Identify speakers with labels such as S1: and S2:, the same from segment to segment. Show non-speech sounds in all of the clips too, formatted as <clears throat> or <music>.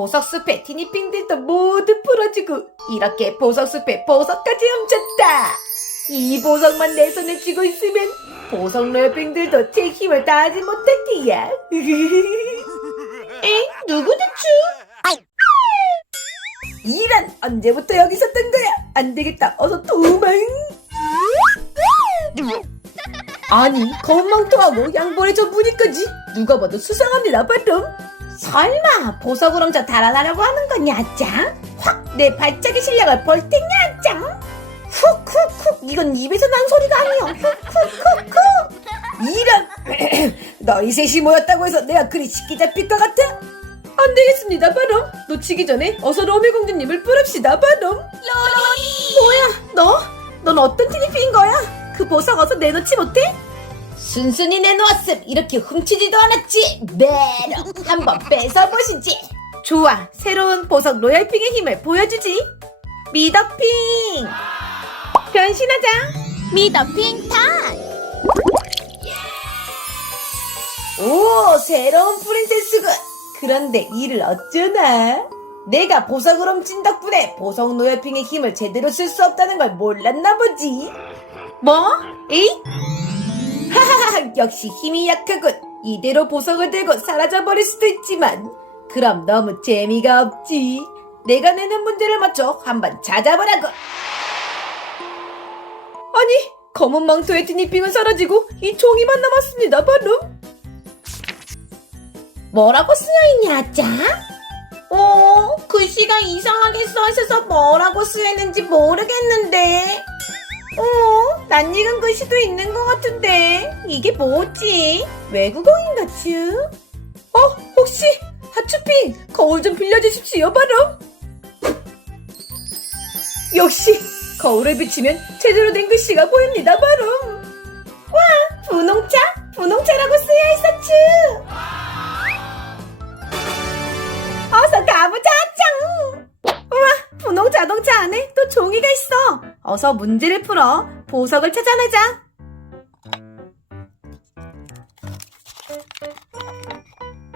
S1: 보석숲의 티니핑들도 모두 풀어주고 이렇게 보석숲의 보석까지 훔쳤다. 이 보석만 내 손에 쥐고 있으면 보석 롤핑들도 제 힘을 다하지 게야. 에? 누구 대추? 이란 언제부터 여기 있었던 거야? 안 되겠다. 어서 도망. 아니 검은망토하고 양볼의 저 무늬까지 누가 봐도 수상합니다 바로 설마 보석을 훔쳐 달아나려고 하는 거냐 짱? 확 내 발차기 실력을 볼 테냐 짱? 훅훅훅 이건 입에서 난 소리가 아니야 훅훅훅훅 이런 <clears throat> 너희 셋이 모였다고 해서 내가 그리 쉽게 잡힐 것 같아? 안 되겠습니다 바로 놓치기 전에 어서 로미 공주님을 부릅시다 바로 로미 뭐야 너? 넌 어떤 티니피인 거야? 그 보석 어서 내놓지 못해? 순순히 내놓았음. 이렇게 훔치지도 않았지. 매력 한번 뺏어보시지. 좋아. 새로운 보석 로얄핑의 힘을 보여주지. 미더핑. 변신하자. 미더핑 타임 오 새로운 프린세스군. 그런데 이를 어쩌나? 내가 보석을 훔친 덕분에 보석 노열핑의 힘을 제대로 쓸 수 없다는 걸 몰랐나 보지? 뭐? 에이? 하하하 역시 힘이 약하군. 이대로 보석을 들고 사라져버릴 수도 있지만 그럼 너무 재미가 없지. 내가 내는 문제를 맞춰 한번 찾아보라고. 아니 검은 망토의 티니핑은 사라지고 이 종이만 남았습니다 바로 뭐라고 쓰여있냐 짱? 어 글씨가 이상하게 써있어서 뭐라고 쓰여있는지 모르겠는데 어, 낯익은 글씨도 있는 것 같은데 이게 뭐지? 외국어인가 츄? 어, 혹시 하츄핑 거울 좀 빌려주십시오 바로 역시 거울을 비치면 제대로 된 글씨가 보입니다 바로 와, 분홍차? 분홍차라고 쓰여 있었쥬 어서 가보자 짱 우와, 분홍 자동차 안에 또 종이가 있어. 어서 문제를 풀어 보석을 찾아내자.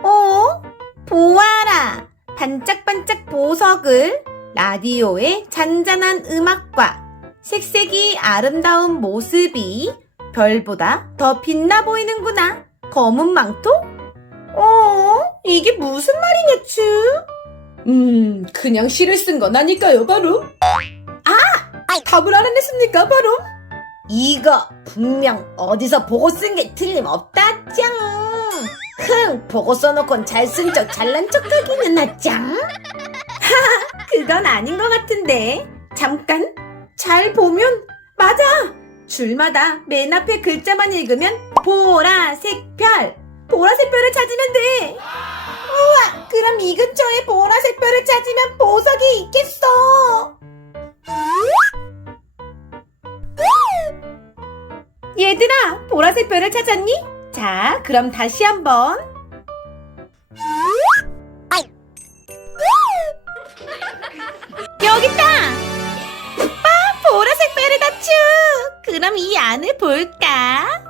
S1: 어? 보아라. 반짝반짝 보석을 라디오의 잔잔한 음악과 색색이 아름다운 모습이 별보다 더 빛나 보이는구나. 검은 망토? 어? 이게 무슨 말이냐, 츄? 음, 그냥 시를 쓴 건 아닐까요, 바로? 아! 답을 알아냈습니까, 바로? 이거 분명 어디서 보고 쓴 게 틀림없다, 짱! 흥, 보고 써놓곤 잘 쓴 척 잘난 척 하기는 하 짱? 하하, 그건 아닌 것 같은데. 잠깐, 잘 보면, 맞아! 줄마다 맨 앞에 글자만 읽으면 보라색 별, 보라색 별을 찾으면 돼! 우와, 그럼 이 근처에 보라색 별을 찾으면 보석이 있겠어. 얘들아, 보라색 별을 찾았니? 자, 그럼 다시 한번. 여기 있다. 아, 보라색 별이다, 츄. 그럼 이 안을 볼까?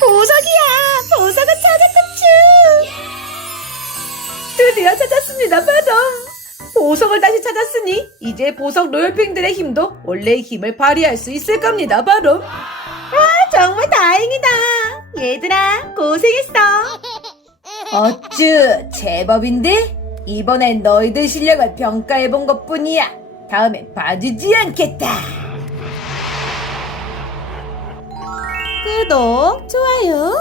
S1: 보석이야! 보석을 찾았다, 츄! 드디어 찾았습니다, 바로! 보석을 다시 찾았으니, 이제 보석 로열핑들의 힘도 원래의 힘을 발휘할 수 있을 겁니다, 바로! 와, 정말 다행이다! 얘들아, 고생했어! 어쭈, 제법인데? 이번엔 너희들 실력을 평가해본 것 뿐이야. 다음엔 봐주지 않겠다. 구독, 좋아요